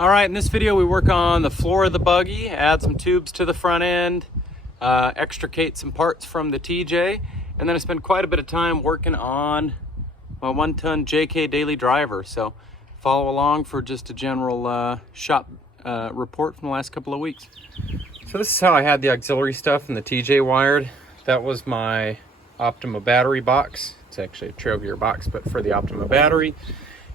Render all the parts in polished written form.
All right, in this video we work on the floor of the buggy, add some tubes to the front end, extricate some parts from the TJ, and then I spend quite a bit of time working on my 1-ton JK daily driver. So follow along for just a general shop report from the last couple of weeks. So this is how I had the auxiliary stuff and the TJ wired. That was my Optima battery box. It's actually a trail gear box, but for the Optima battery.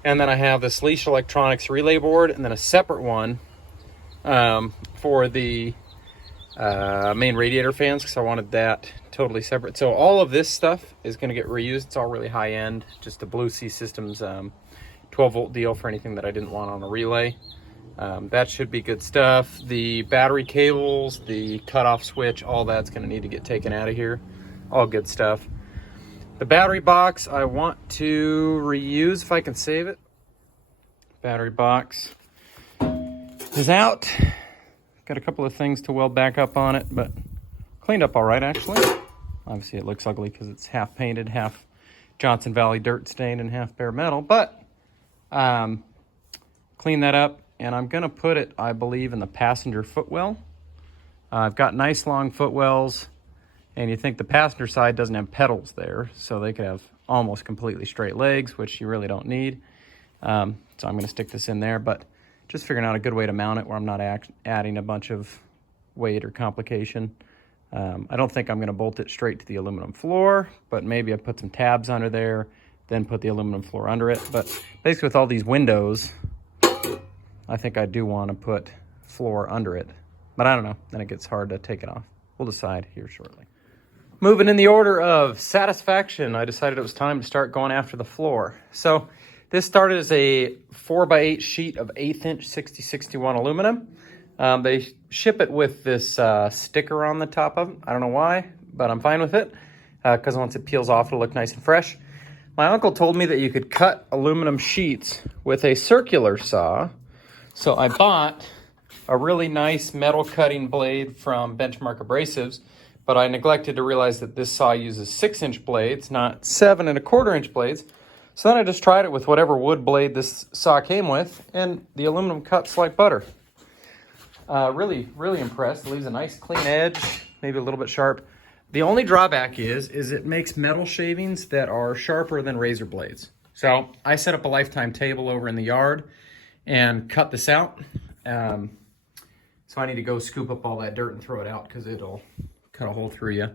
And then I have this Leash Electronics relay board, and then a separate one for the main radiator fans, because I wanted that totally separate. So all of this stuff is going to get reused. It's all really high end, just a Blue Sea Systems 12-volt deal for anything that I didn't want on a relay. That should be good stuff. The battery cables, the cutoff switch, all that's going to need to get taken out of here. All good stuff. The battery box I want to reuse if I can save it. Battery box is out. Got a couple of things to weld back up on it, but cleaned up all right actually. Obviously it looks ugly because it's half painted, half Johnson Valley dirt stained, and half bare metal, but clean that up, and I'm gonna put it, I believe, in the passenger footwell. I've got nice long footwells. And you think the passenger side doesn't have pedals there, so they could have almost completely straight legs, which you really don't need. So I'm going to stick this in there, but just figuring out a good way to mount it where I'm not adding a bunch of weight or complication. I don't think I'm going to bolt it straight to the aluminum floor, but maybe I put some tabs under there, then put the aluminum floor under it. But basically with all these windows, I think I do want to put floor under it. But I don't know, then it gets hard to take it off. We'll decide here shortly. Moving in the order of satisfaction, I decided it was time to start going after the floor. So this started as a 4x8 sheet of 1/8 inch 6061 aluminum. They ship it with this sticker on the top of it. I don't know why, but I'm fine with it because once it peels off, it'll look nice and fresh. My uncle told me that you could cut aluminum sheets with a circular saw. So I bought a really nice metal cutting blade from Benchmark Abrasives, but I neglected to realize that this saw uses 6-inch blades, not 7 1/4-inch blades. So then I just tried it with whatever wood blade this saw came with, and the aluminum cuts like butter. Really impressed. It leaves a nice clean edge, maybe a little bit sharp. The only drawback is it makes metal shavings that are sharper than razor blades. So I set up a lifetime table over in the yard and cut this out. So I need to go scoop up all that dirt and throw it out because it'll cut a hole through you.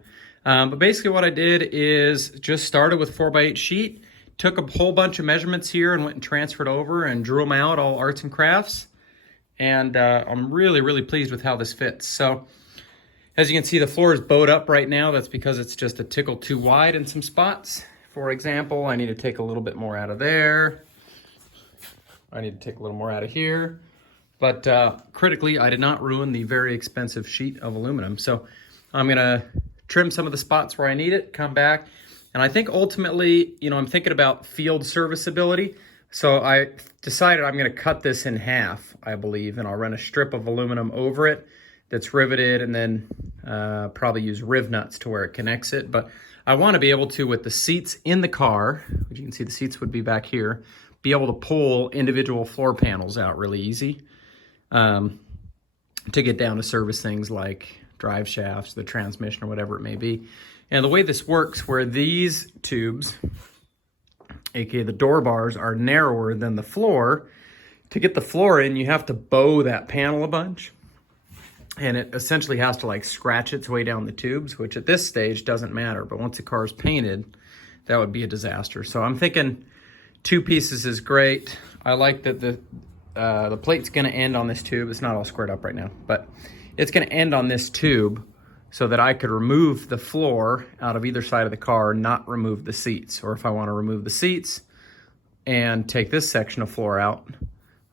But basically what I did is just started with 4x8 sheet, took a whole bunch of measurements here and went and transferred over and drew them out, all arts and crafts. And I'm really pleased with how this fits. So as you can see, the floor is bowed up right now. That's because it's just a tickle too wide in some spots. For example, I need to take a little bit more out of there. I need to take a little more out of here. But critically, I did not ruin the very expensive sheet of aluminum. So I'm gonna trim some of the spots where I need it, come back. And I think ultimately, I'm thinking about field serviceability. So I decided I'm gonna cut this in half, I believe, and I'll run a strip of aluminum over it that's riveted, and then probably use riv nuts to where it connects it. But I wanna be able to, with the seats in the car, which you can see the seats would be back here, be able to pull individual floor panels out really easy to get down to service things like drive shafts, the transmission, or whatever it may be. And the way this works, where these tubes, aka the door bars, are narrower than the floor, to get the floor in, you have to bow that panel a bunch. And it essentially has to like scratch its way down the tubes, which at this stage doesn't matter. But once the car is painted, that would be a disaster. So I'm thinking 2 pieces is great. I like that the plate's gonna end on this tube. It's not all squared up right now, but it's gonna end on this tube so that I could remove the floor out of either side of the car, not remove the seats. Or if I wanna remove the seats and take this section of floor out,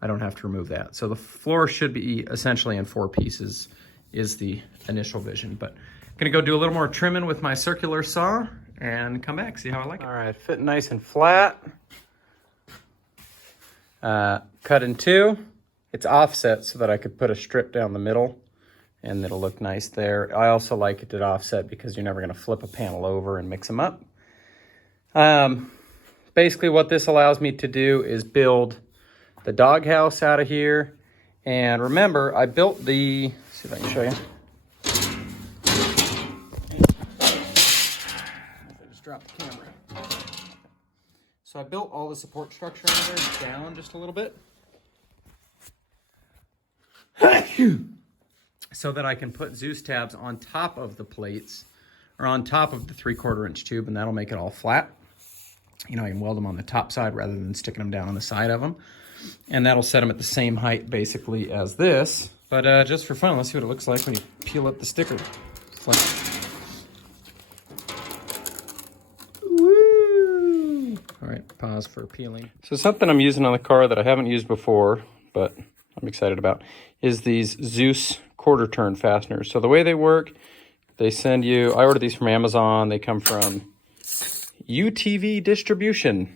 I don't have to remove that. So the floor should be essentially in 4 pieces is the initial vision. But I'm gonna go do a little more trimming with my circular saw and come back, see how I like it. All right, fit nice and flat. Cut in 2. It's offset so that I could put a strip down the middle and it'll look nice there. I also like it at offset because you're never gonna flip a panel over and mix them up. Basically what this allows me to do is build the doghouse out of here And remember, I built the, let's see if I can show you. I just dropped the camera. So I built all the support structure under there down just a little bit. So that I can put Zeus tabs on top of the plates, or on top of the 3/4 inch tube, and that'll make it all flat. You know, I can weld them on the top side rather than sticking them down on the side of them. And that'll set them at the same height basically as this. But just for fun, let's see what it looks like when you peel up the sticker. It's like, woo! All right, pause for peeling. So something I'm using on the car that I haven't used before, but I'm excited about, is these Zeus quarter turn fasteners. So the way they work, they send you, I ordered these from Amazon. They come from UTV Distribution.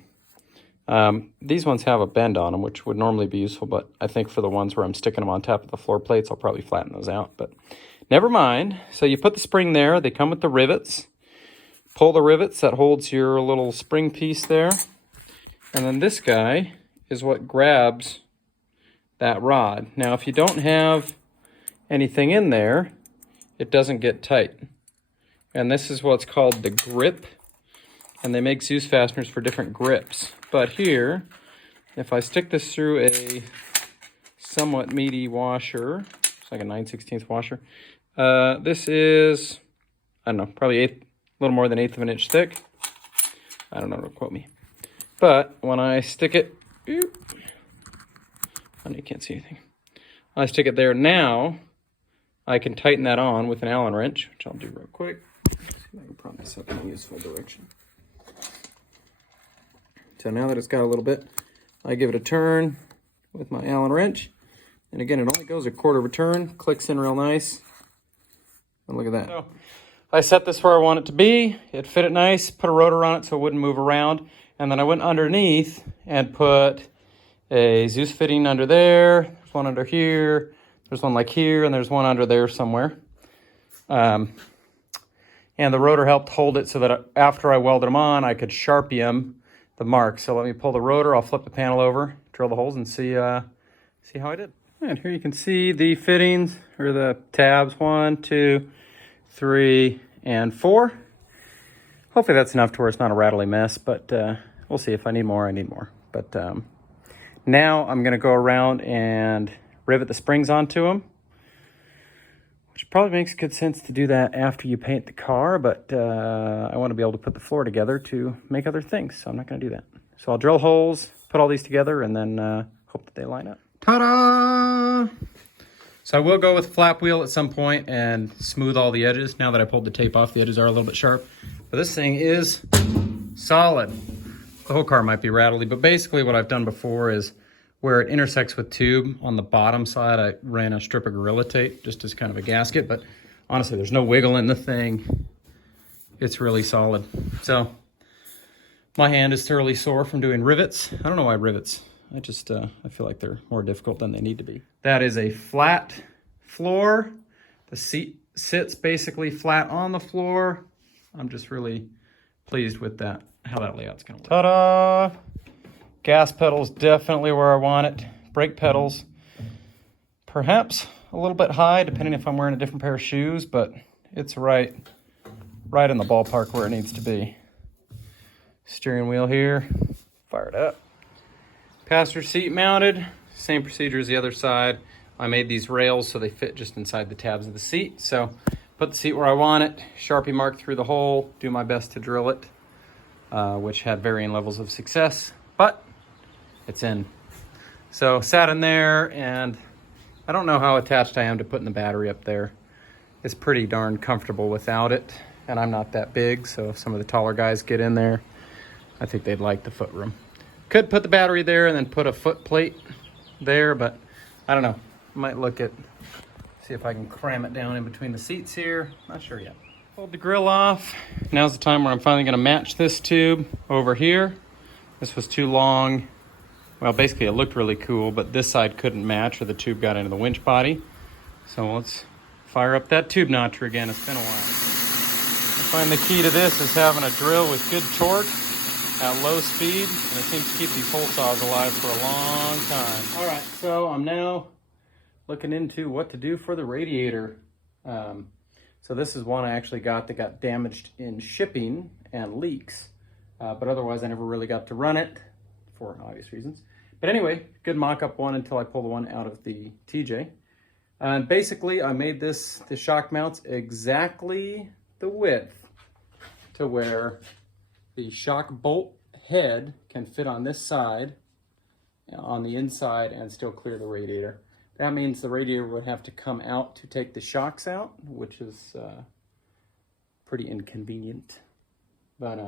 These ones have a bend on them, which would normally be useful, but I think for the ones where I'm sticking them on top of the floor plates, I'll probably flatten those out, but never mind. So you put the spring there. They come with the rivets. Pull the rivets. That holds your little spring piece there. And then this guy is what grabs that rod. Now, if you don't have anything in there, it doesn't get tight. And this is what's called the grip. And they make Zeus fasteners for different grips. But here, if I stick this through a somewhat meaty washer, it's like a 9/16 washer. This is, I don't know, probably a little more than 1/8 of an inch thick. I don't know, don't quote me. But when I stick it, oh, you can't see anything. I stick it there now, I can tighten that on with an Allen wrench, which I'll do real quick. Let's see if I can prop this up in a useful direction. So now that it's got a little bit, I give it a turn with my Allen wrench. And again, it only goes 1/4 of a turn, clicks in real nice. And look at that. So I set this where I want it to be. It fit it nice, put a rotor on it so it wouldn't move around. And then I went underneath and put a Zeus fitting under there. There's one under here. There's one like here, and there's one under there somewhere. And the rotor helped hold it so that after I welded them on, I could Sharpie them the mark. So let me pull the rotor. I'll flip the panel over, drill the holes, and see how I did. And here you can see the fittings, or the tabs, 1, 2, 3, and 4. Hopefully that's enough to where it's not a rattly mess, but we'll see. If I need more, I need more. But now I'm going to go around and rivet the springs onto them, which probably makes good sense to do that after you paint the car, but I want to be able to put the floor together to make other things, so I'm not going to do that. So I'll drill holes, put all these together, and then hope that they line up. Ta-da! So I will go with flap wheel at some point and smooth all the edges. Now that I pulled the tape off, the edges are a little bit sharp. But this thing is solid. The whole car might be rattly, but basically what I've done before is where it intersects with tube on the bottom side, I ran a strip of Gorilla Tape just as kind of a gasket, but honestly, there's no wiggle in the thing. It's really solid. So my hand is thoroughly sore from doing rivets. I don't know why rivets. I just, I feel like they're more difficult than they need to be. That is a flat floor. The seat sits basically flat on the floor. I'm just really pleased with that, how that layout's gonna work. Ta-da! Gas pedal's definitely where I want it. Brake pedals, perhaps a little bit high, depending if I'm wearing a different pair of shoes, but it's right in the ballpark where it needs to be. Steering wheel here, fired up. Passenger seat mounted, same procedure as the other side. I made these rails so they fit just inside the tabs of the seat. So put the seat where I want it, Sharpie mark through the hole, do my best to drill it, which had varying levels of success, but it's in. So sat in there, and I don't know how attached I am to putting the battery up there. It's pretty darn comfortable without it, and I'm not that big, so if some of the taller guys get in there, I think they'd like the foot room. Could put the battery there and then put a foot plate there, but I don't know. Might look at, see if I can cram it down in between the seats here. Not sure yet. Pulled the grill off. Now's the time where I'm finally gonna match this tube over here. This was too long. Well, basically it looked really cool, but this side couldn't match or the tube got into the winch body. So let's fire up that tube notcher again. It's been a while. I find the key to this is having a drill with good torque at low speed, and it seems to keep these hole saws alive for a long time. All right, so I'm now looking into what to do for the radiator. So this is one I actually got that got damaged in shipping and leaks, but otherwise I never really got to run it for obvious reasons. But anyway, good mock-up one until I pull the one out of the TJ. And basically I made the shock mounts exactly the width to where the shock bolt head can fit on this side, on the inside, and still clear the radiator. That means the radiator would have to come out to take the shocks out, which is pretty inconvenient. But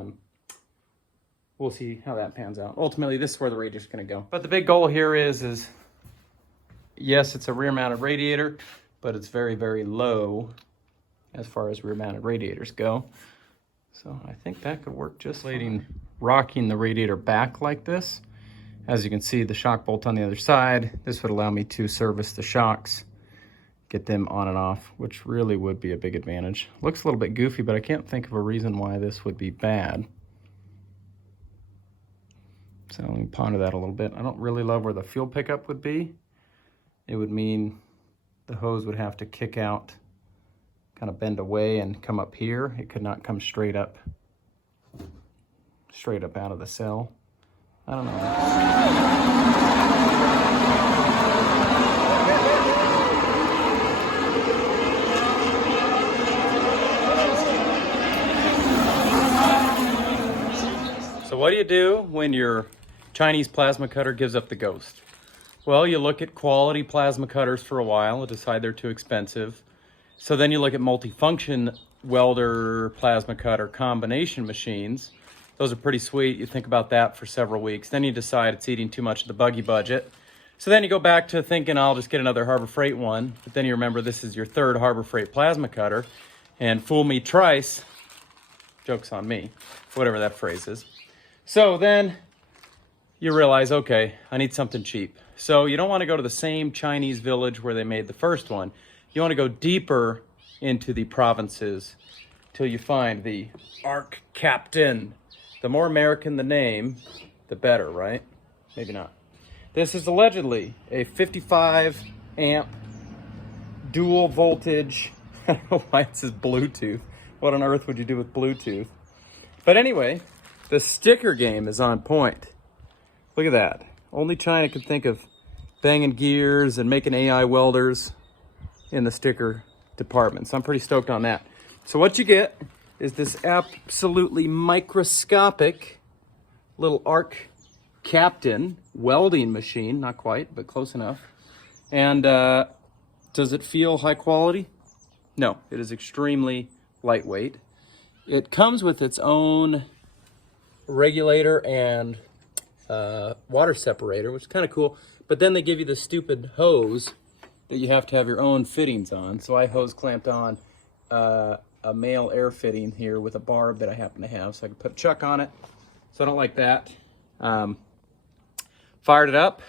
we'll see how that pans out. Ultimately, this is where the radiator's gonna go. But the big goal here is yes, it's a rear-mounted radiator, but it's very, very low as far as rear-mounted radiators go. So I think that could work just fine. Rocking the radiator back like this. As you can see, the shock bolt on the other side. This would allow me to service the shocks, get them on and off, which really would be a big advantage. Looks a little bit goofy, but I can't think of a reason why this would be bad. So let me ponder that a little bit. I don't really love where the fuel pickup would be. It would mean the hose would have to kick out, kind of bend away and come up here. It could not come straight up out of the cell. I don't know. So what do you do when your Chinese plasma cutter gives up the ghost? Well, you look at quality plasma cutters for a while and decide they're too expensive. So then you look at multifunction welder plasma cutter combination machines. Those are pretty sweet. You think about that for several weeks. Then you decide it's eating too much of the Buggy budget. So then you go back to thinking, I'll just get another Harbor Freight one. But then you remember this is your third Harbor Freight plasma cutter. And fool me trice, joke's on me, whatever that phrase is. So then you realize, okay, I need something cheap. So you don't want to go to the same Chinese village where they made the first one. You want to go deeper into the provinces till you find the Arc Captain. The more American the name, the better, right? Maybe not. This is allegedly a 55 amp dual voltage. I don't know why it says Bluetooth. What on earth would you do with Bluetooth? But anyway, the sticker game is on point. Look at that. Only China could think of banging gears and making AI welders in the sticker department. So I'm pretty stoked on that. So what you get is this absolutely microscopic little Arc Captain welding machine. Not quite, but close enough. And does it feel high quality? No, it is extremely lightweight. It comes with its own regulator and water separator, which is kind of cool. But then they give you the stupid hose that you have to have your own fittings on. So I hose clamped on a male air fitting here with a barb that I happen to have, so I can put a chuck on it. So I don't like that. Fired it up.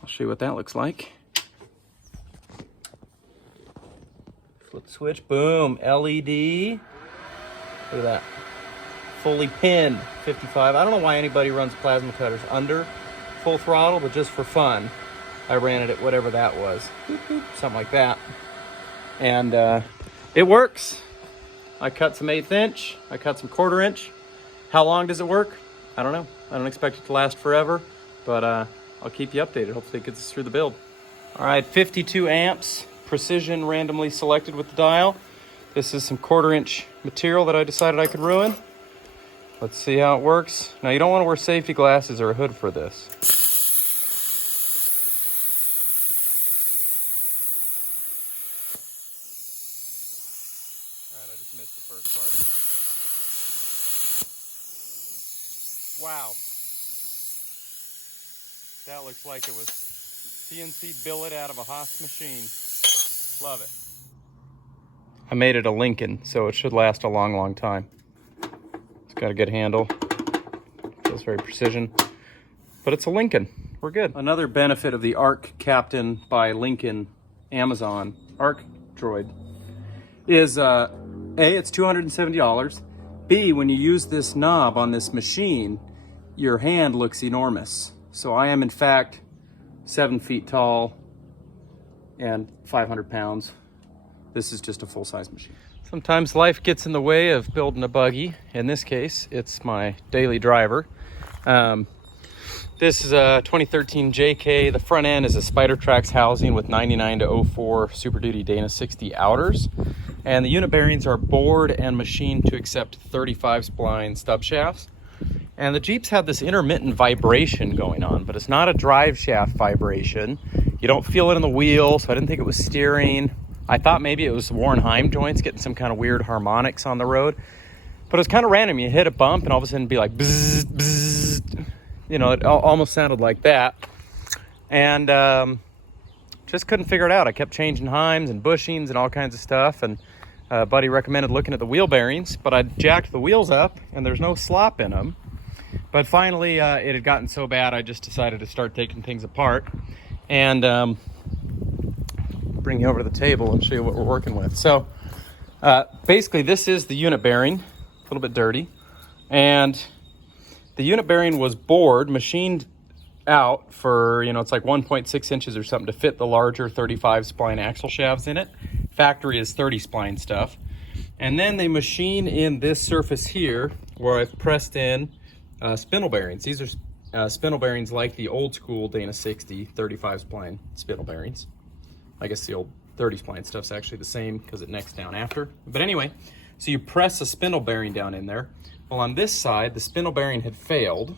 I'll show you what that looks like. Flip the switch, boom, LED. Look at that. Fully pinned, 55. I don't know why anybody runs plasma cutters under full throttle, but just for fun, I ran it at whatever that was. Something like that. And it works. I cut some 1/8 inch, I cut some 1/4 inch. How long does it work? I don't know. I don't expect it to last forever, but I'll keep you updated. Hopefully it gets us through the build. All right, 52 amps, precision randomly selected with the dial. This is some 1/4 inch material that I decided I could ruin. Let's see how it works. Now you don't want to wear safety glasses or a hood for this. All right, I just missed the first part. Wow. That looks like it was CNC billet out of a Haas machine. Love it. I made it a Lincoln, so it should last a long, long time. It's got a good handle. Feels very precision. But it's a Lincoln. We're good. Another benefit of the Arc Captain by Lincoln Amazon Arc Droid is A, it's $270. B, when you use this knob on this machine, your hand looks enormous. So I am in fact 7 feet tall, and 500 pounds. This is just a full-size machine. Sometimes life gets in the way of building a buggy. In this case, it's my daily driver. This is a 2013 JK. The front end is a Spider Trax housing with 99 to 04 Super Duty Dana 60 outers. And the unit bearings are bored and machined to accept 35 spline stub shafts. And the Jeeps have this intermittent vibration going on, but it's not a drive shaft vibration. You don't feel it in the wheel, so I didn't think it was steering. I thought maybe it was Warren Heim joints getting some kind of weird harmonics on the road. But it was kind of random. You hit a bump and all of a sudden it'd be like bzzz, bzzz. You know, it almost sounded like that. And just couldn't figure it out. I kept changing Heims and bushings and all kinds of stuff. And Buddy recommended looking at the wheel bearings, but I jacked the wheels up and there's no slop in them. But finally, it had gotten so bad, I just decided to start taking things apart and bring you over to the table and show you what we're working with. So basically, this is the unit bearing, a little bit dirty. And the unit bearing was bored, machined out for, you know, it's like 1.6 inches or something to fit the larger 35 spline axle shafts in it. Factory is 30 spline stuff. And then they machine in this surface here where I've pressed in spindle bearings. These are spindle bearings like the old school Dana 60 35 spline spindle bearings. I guess the old 30 spline stuff's actually the same because it necks down after. But anyway, so you press a spindle bearing down in there. Well, on this side, the spindle bearing had failed.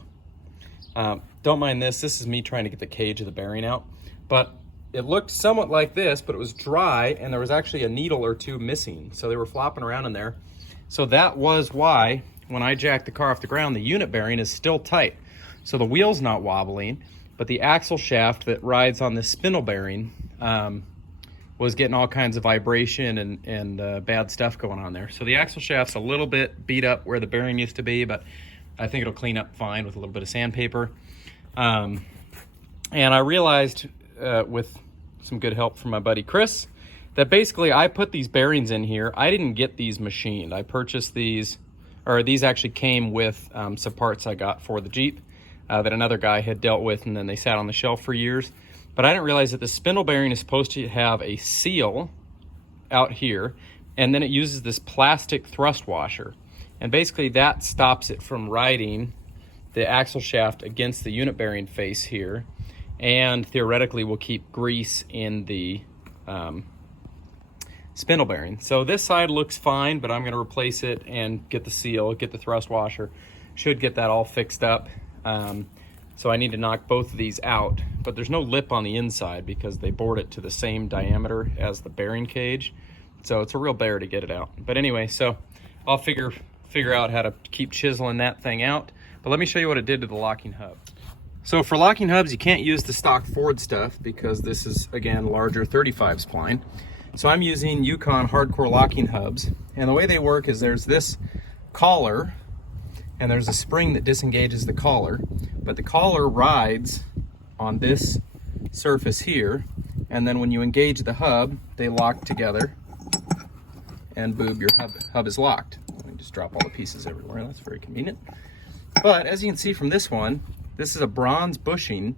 Don't mind this. This is me trying to get the cage of the bearing out. But it looked somewhat like this, but it was dry, and there was actually a needle or two missing. So they were flopping around in there. So that was why, when I jacked the car off the ground, the unit bearing is still tight. So the wheel's not wobbling, but the axle shaft that rides on this spindle bearing was getting all kinds of vibration and bad stuff going on there. So the axle shaft's a little bit beat up where the bearing used to be, but I think it'll clean up fine with a little bit of sandpaper. And I realized with some good help from my buddy Chris that basically I put these bearings in here. I didn't get these machined. I purchased these, or these actually came with some parts I got for the Jeep that another guy had dealt with, and then they sat on the shelf for years. But I didn't realize that the spindle bearing is supposed to have a seal out here, and then it uses this plastic thrust washer. And basically that stops it from riding the axle shaft against the unit bearing face here, and theoretically will keep grease in the spindle bearing. So this side looks fine, but I'm going to replace it and get the seal, get the thrust washer. Should get that all fixed up. So I need to knock both of these out, but there's no lip on the inside because they bored it to the same diameter as the bearing cage. So it's a real bear to get it out. But anyway, so I'll figure out how to keep chiseling that thing out. But let me show you what it did to the locking hub. So for locking hubs, you can't use the stock Ford stuff because this is, again, larger 35 spline. So I'm using Yukon hardcore locking hubs. And the way they work is there's this collar, and there's a spring that disengages the collar, but the collar rides on this surface here, and then when you engage the hub, they lock together, and boom, your hub is locked. Let me just drop all the pieces everywhere. That's very convenient. But as you can see from this one, this is a bronze bushing,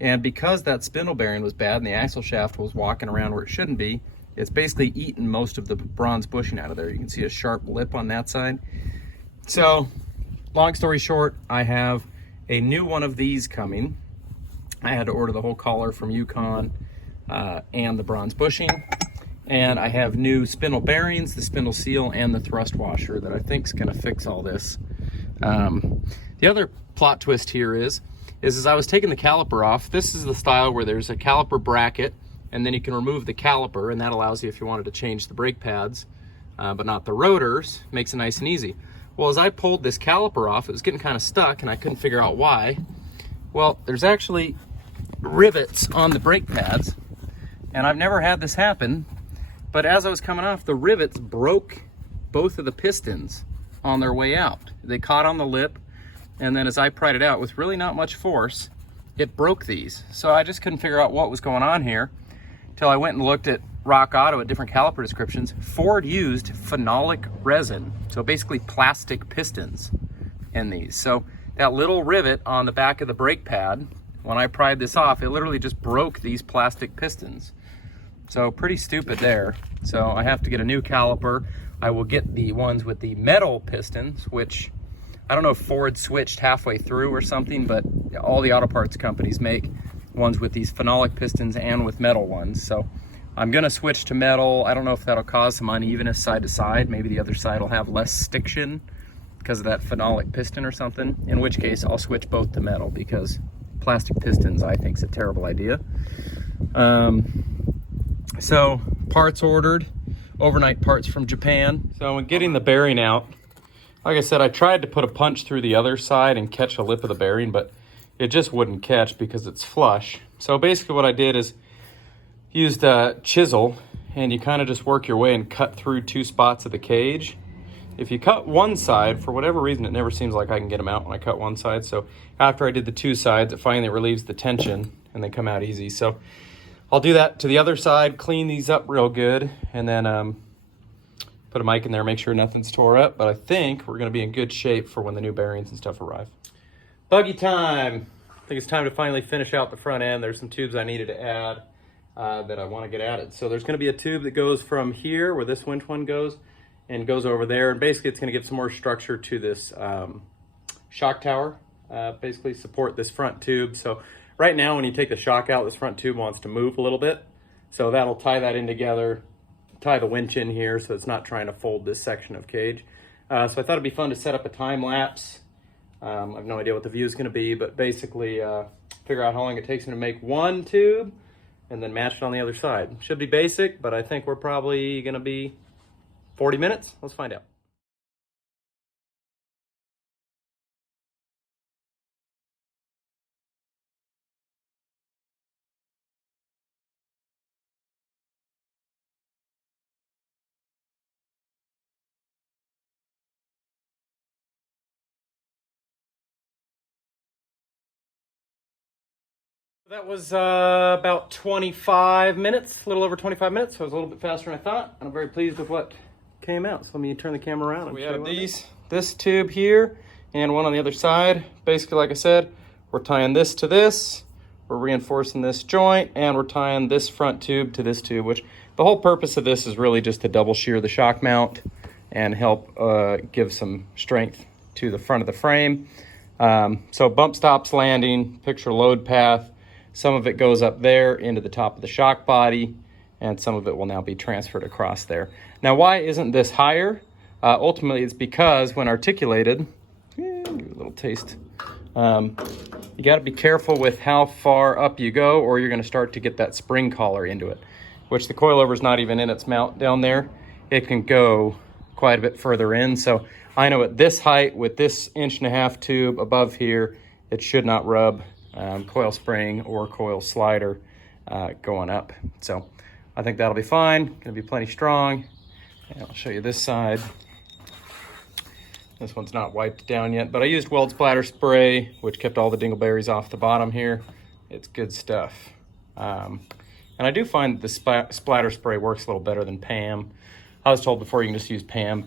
and because that spindle bearing was bad and the axle shaft was walking around where it shouldn't be, it's basically eaten most of the bronze bushing out of there. You can see a sharp lip on that side. So long story short, I have a new one of these coming. I had to order the whole collar from Yukon and the bronze bushing. And I have new spindle bearings, the spindle seal, and the thrust washer that I think is going to fix all this. The other plot twist here is as I was taking the caliper off, this is the style where there's a caliper bracket, and then you can remove the caliper, and that allows you, if you wanted to change the brake pads, but not the rotors, makes it nice and easy. Well, as I pulled this caliper off, it was getting kind of stuck, and I couldn't figure out why. Well, there's actually rivets on the brake pads, and I've never had this happen, but as I was coming off, the rivets broke both of the pistons on their way out. They caught on the lip, and then as I pried it out with really not much force, it broke these. So I just couldn't figure out what was going on here till I went and looked at Rock Auto at different caliper descriptions. Ford used phenolic resin, so basically plastic pistons in these. So that little rivet on the back of the brake pad, when I pried this off, it literally just broke these plastic pistons. So pretty stupid there. So I have to get a new caliper. I will get the ones with the metal pistons, which I don't know if Ford switched halfway through or something, but all the auto parts companies make ones with these phenolic pistons and with metal ones. So I'm gonna switch to metal. I don't know if that'll cause some unevenness side to side. Maybe the other side will have less stiction because of that phenolic piston or something, in which case I'll switch both to metal, because plastic pistons I think is a terrible idea. So parts ordered, overnight parts from Japan. So when getting the bearing out, like I said, I tried to put a punch through the other side and catch a lip of the bearing, but it just wouldn't catch because it's flush. So basically what I did is used a chisel, and you kind of just work your way and cut through 2 spots of the cage. If you cut one side, for whatever reason, it never seems like I can get them out when I cut one side. So after I did the 2 sides, it finally relieves the tension and they come out easy. So I'll do that to the other side, clean these up real good, and then put a mic in there, make sure nothing's tore up. But I think we're gonna be in good shape for when the new bearings and stuff arrive. Buggy time. I think it's time to finally finish out the front end. There's some tubes I needed to add that I wanna get added. So there's gonna be a tube that goes from here, where this winch one goes, and goes over there. And basically it's gonna give some more structure to this shock tower, basically support this front tube. So right now when you take the shock out, this front tube wants to move a little bit. So that'll tie that in together, tie the winch in here so it's not trying to fold this section of cage. So I thought it'd be fun to set up a time lapse. I have no idea what the view is gonna be, but basically figure out how long it takes me to make one tube and then match it on the other side. Should be basic, but I think we're probably gonna be 40 minutes. Let's find out. That was about 25 minutes, a little over 25 minutes. So it was a little bit faster than I thought. And I'm very pleased with what came out. So let me turn the camera around. So we have this tube here and one on the other side. Basically, like I said, we're tying this to this, we're reinforcing this joint, and we're tying this front tube to this tube, which the whole purpose of this is really just to double shear the shock mount and help give some strength to the front of the frame. So bump stops landing, picture load path. Some of it goes up there into the top of the shock body, and some of it will now be transferred across there. Now, why isn't this higher? Ultimately, it's because when articulated, give you a little taste, you got to be careful with how far up you go, or you're going to start to get that spring collar into it, which the coilover is not even in its mount down there. It can go quite a bit further in. So I know at this height with this 1.5 inch tube above here, it should not rub coil spring or coil slider going up. So I think that'll be fine. Gonna be plenty strong. And I'll show you this side. This one's not wiped down yet, but I used weld splatter spray, which kept all the dingleberries off the bottom here. It's good stuff. And I do find that the splatter spray works a little better than PAM. I was told before you can just use pan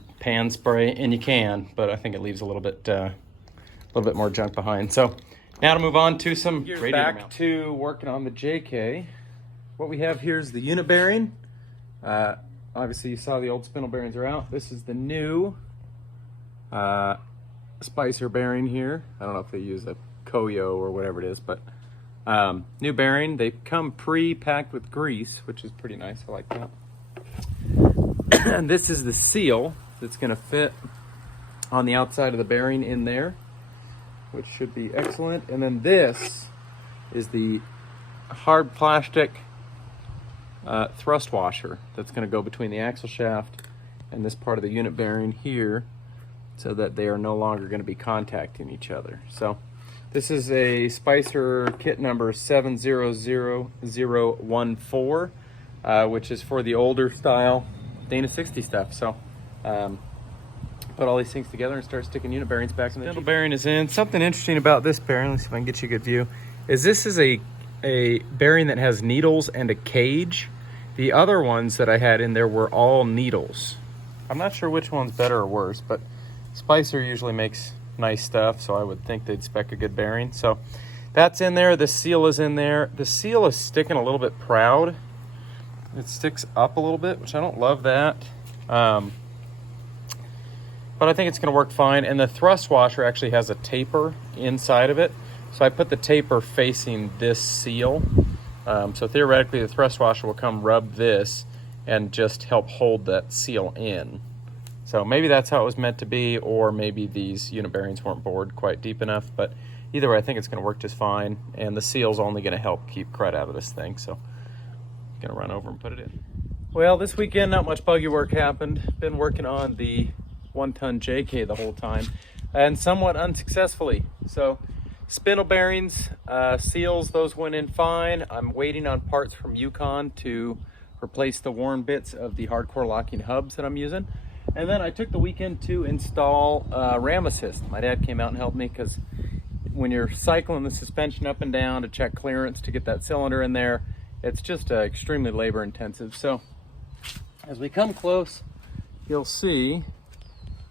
spray, and you can, but I think it leaves a little bit more junk behind. So now to move on to some radiator mount. Back to working on the JK. What we have here is the unit bearing. Obviously you saw the old spindle bearings are out. This is the new Spicer bearing here. I don't know if they use a Koyo or whatever it is, but new bearing. They come pre-packed with grease, which is pretty nice. I like that. And this is the seal that's going to fit on the outside of the bearing in there, which should be excellent. And then this is the hard plastic thrust washer that's going to go between the axle shaft and this part of the unit bearing here, so that they are no longer going to be contacting each other. So this is a Spicer kit number 700014, which is for the older style Dana 60 stuff. So put all these things together and start sticking unit bearings back in the spindle bearing is in. Something interesting about this bearing, let's see if I can get you a good view, is this is a bearing that has needles and a cage. The other ones that I had in there were all needles. I'm not sure which one's better or worse, but Spicer usually makes nice stuff, so I would think they'd spec a good bearing. So that's in there. The seal is in there. The seal is sticking a little bit proud. it sticks up a little bit, which I don't love that. But I think it's gonna work fine. And the thrust washer actually has a taper inside of it. So I put the taper facing this seal. So theoretically the thrust washer will come rub this and just help hold that seal in. So maybe that's how it was meant to be, or maybe these unit bearings weren't bored quite deep enough, but either way I think it's gonna work just fine, and the seal's only gonna help keep crud out of this thing, so I'm gonna run over and put it in. Well, this weekend not much buggy work happened. Been working on the 1-ton JK the whole time, and somewhat unsuccessfully. So spindle bearings, seals, those went in fine. I'm waiting on parts from Yukon to replace the worn bits of the hardcore locking hubs that I'm using. And then I took the weekend to install ram assist. My dad came out and helped me, because when you're cycling the suspension up and down to check clearance to get that cylinder in there, it's just extremely labor intensive. So as we come close, you'll see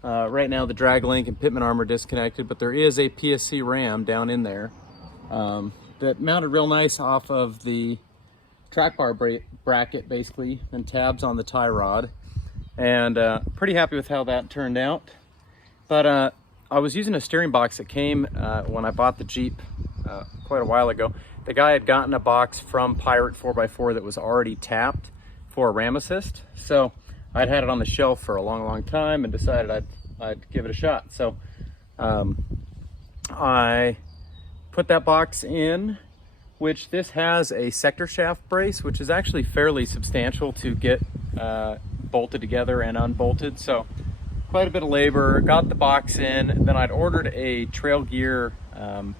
right now the drag link and pitman arm are disconnected, but there is a PSC ram down in there that mounted real nice off of the track bar bracket basically, and tabs on the tie rod. And pretty happy with how that turned out. But I was using a steering box that came when I bought the Jeep quite a while ago. The guy had gotten a box from Pirate 4x4 that was already tapped for a ram assist. So I'd had it on the shelf for a long time and decided I'd give it a shot. So I put that box in, which this has a sector shaft brace, which is actually fairly substantial to get bolted together and unbolted. So quite a bit of labor. Got the box in, then I'd ordered a trail gear,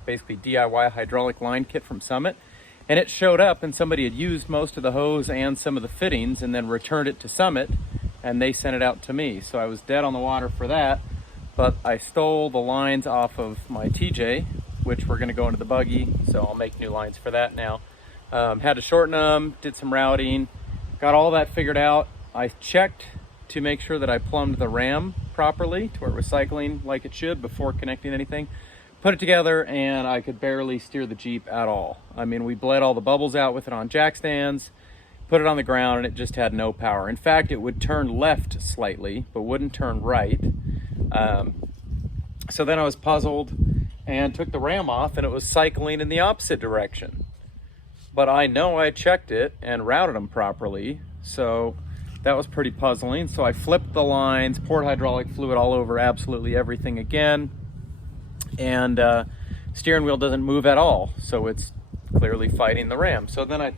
basically DIY hydraulic line kit from Summit, and it showed up, and somebody had used most of the hose and some of the fittings and then returned it to Summit, and they sent it out to me. So I was dead on the water for that, but I stole the lines off of my TJ, which were gonna go into the buggy, so I'll make new lines for that now. Had to shorten them, did some routing, got all that figured out. I checked to make sure that I plumbed the ram properly to where it was cycling like it should before connecting anything. Put it together, and I could barely steer the Jeep at all. I mean, we bled all the bubbles out with it on jack stands, put it on the ground, and it just had no power. In fact, it would turn left slightly, but wouldn't turn right. So then I was puzzled and took the ram off, and it was cycling in the opposite direction. But I know I checked it and routed them properly, so that was pretty puzzling. So I flipped the lines, poured hydraulic fluid all over absolutely everything again, and steering wheel doesn't move at all, so it's clearly fighting the ram. So then I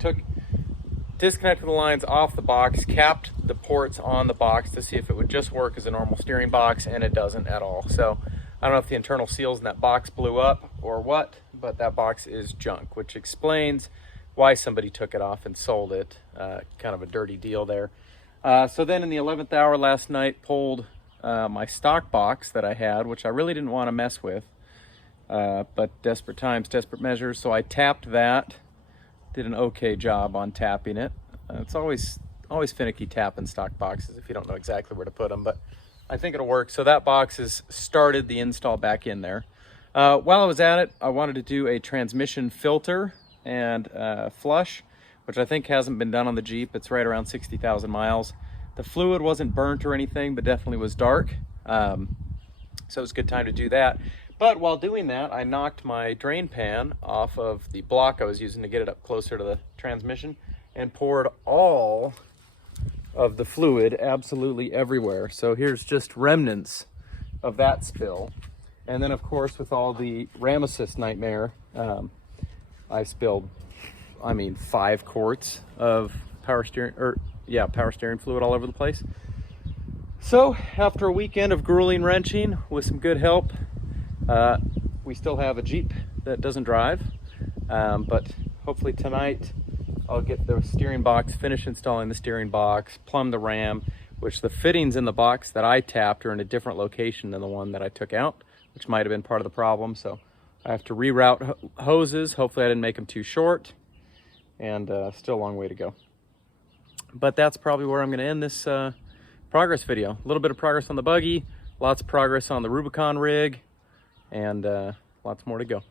disconnected the lines off the box, capped the ports on the box to see if it would just work as a normal steering box, and it doesn't at all. So I don't know if the internal seals in that box blew up or what, but that box is junk, which explains why somebody took it off and sold it. Kind of a dirty deal there. So then in the 11th hour last night, pulled my stock box that I had, which I really didn't want to mess with, but desperate times, desperate measures. So I tapped that, did an okay job on tapping it. It's always finicky tapping stock boxes if you don't know exactly where to put them, but I think it'll work. So that box has started the install back in there. While I was at it, I wanted to do a transmission filter and flush, which I think hasn't been done on the Jeep. It's right around 60,000 miles. The fluid wasn't burnt or anything, but definitely was dark. So it was a good time to do that. But while doing that, I knocked my drain pan off of the block I was using to get it up closer to the transmission and poured all of the fluid absolutely everywhere. So here's just remnants of that spill. And then of course, with all the ram assist nightmare, I spilled, 5 quarts of power steering fluid all over the place. So after a weekend of grueling wrenching with some good help, we still have a Jeep that doesn't drive, but hopefully tonight I'll get the steering box, finish installing the steering box, plumb the ram, which the fittings in the box that I tapped are in a different location than the one that I took out, which might have been part of the problem. So I have to reroute hoses. Hopefully I didn't make them too short, and still a long way to go. But that's probably where I'm going to end this progress video. A little bit of progress on the buggy, lots of progress on the Rubicon rig, and lots more to go.